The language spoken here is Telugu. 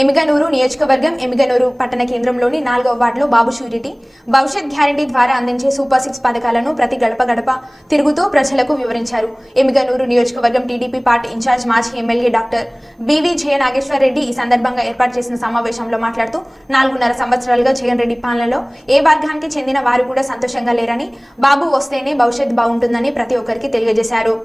ఎమిగనూరు నియోజకవర్గం ఎమిగనూరు పట్టణ కేంద్రంలోని 4వ వార్డులో బాబు షూరిటీ భవిష్యత్ గ్యారంటీ ద్వారా అందించే సూపర్ 6 పథకాలను ప్రతి గడప గడప తిరుగుతూ ప్రజలకు వివరించారు. ఎమిగనూరు నియోజకవర్గం టీడీపీ పార్టీ ఇన్ఛార్జ్ మాజీ ఎమ్మెల్యే డాక్టర్ బివి జయ నాగేశ్వర్ రెడ్డి ఈ సందర్భంగా ఏర్పాటు చేసిన సమావేశంలో మాట్లాడుతూ 4.5 సంవత్సరాలుగా జగన్ రెడ్డి పాలనలో ఏ వర్గానికి చెందిన వారు కూడా సంతోషంగా లేరని, బాబు వస్తేనే భవిష్యత్ బాగుంటుందని ప్రతి ఒక్కరికి తెలియజేశారు.